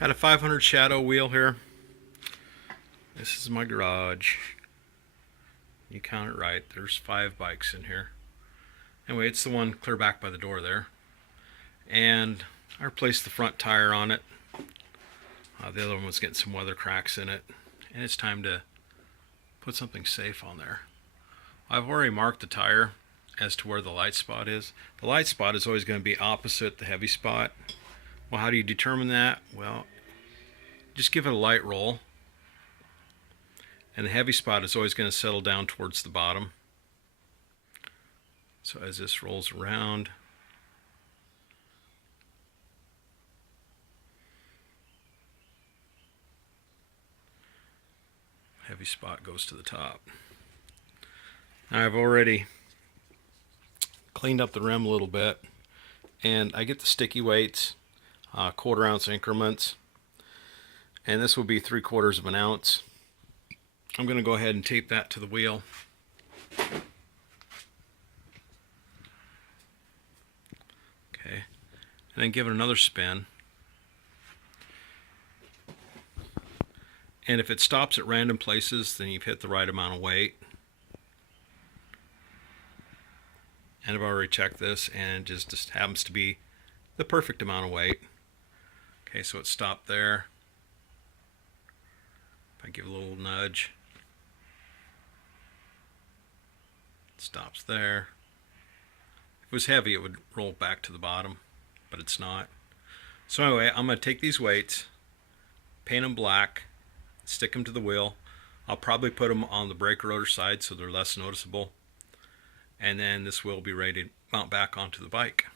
Got a 500 shadow wheel here. This is my garage. You count it right. There's 5 bikes in here. Anyway, it's the one clear back by the door there. And I replaced the front tire on it. The other one was getting some weather cracks in it. And it's time to put something safe on there. I've already marked the tire as to where the light spot is. The light spot is always going to be opposite the heavy spot. Well, how do you determine that? Well, just give it a light roll. And the heavy spot is always going to settle down towards the bottom. So as this rolls around, heavy spot goes to the top. Now I've already cleaned up the rim a little bit, and I get the sticky weights, 1/4 ounce increments, and this will be 3/4 of an ounce. I'm going to go ahead and tape that to the wheel. Okay, and then give it another spin. And if it stops at random places, then you've hit the right amount of weight. And I've already checked this, and it just happens to be the perfect amount of weight. Okay, so it stopped there. If I give it a little nudge, it stops there. If it was heavy, it would roll back to the bottom, but it's not. So anyway, I'm going to take these weights, paint them black, stick them to the wheel. I'll probably put them on the brake rotor side so they're less noticeable. And then this wheel will be ready to mount back onto the bike.